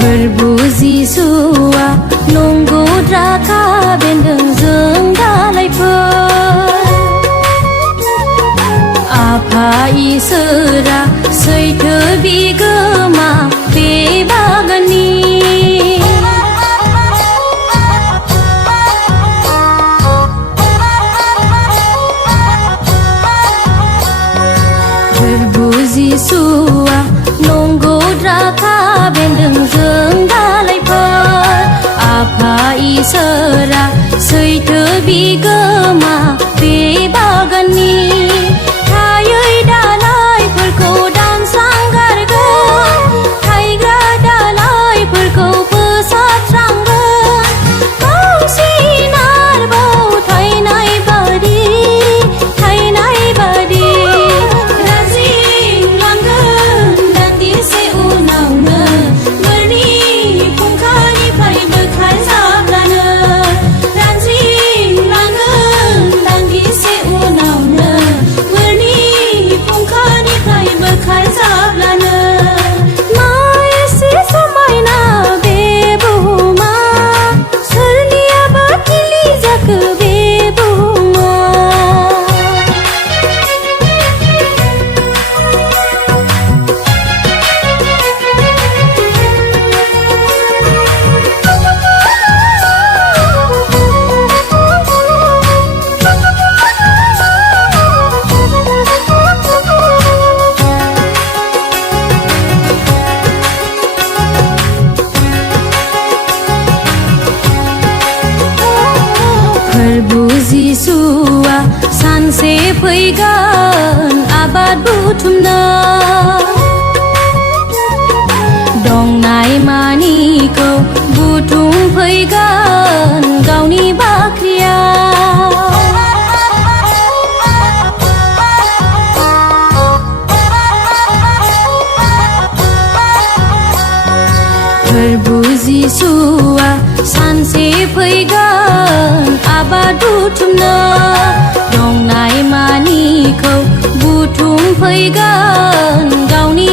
फोरबु जिसुआ नंगौ द्राखा बेन्दों जों दालायफोर आफा इसोरा सैथो बिगोमा बे बागाननि फोरबु जिसुआ नंगौ द्राखा बेन्दों जों दालायफोर आफा इसोरा सैथो बिगोमा बे बागाननि थायै दालायफोरखौ दानस्रांगारगोन थायग्रा दालायफोरखौ फोसाबस्रांगोन बांसिन आरोबाव थायनाय बादि रानज्रिंलांगोन दान्दिसे उनावनो बोरनि फुंखानिफ्राय बोखारजाब्लानो रानज्रिंलांगोन दान्दिसे उनावनो बोरनि फुंखानिफ्राय बोखारजाब्लानो मा एसे समायना बे बुहुमा सोरनियाबा थिलि जाखो बे बुहुमा फोरबु जिसुआ सानसे फैगोन आबाद बुथुमनो दंनाय मानिखौ बुथुमफैगोन गावनि बाख्रियाव फोरबु जिसुआ सानसे फैगोन आबाद बुथुमनो दंनाय मानिखौ बुथुमफैगोन गावनि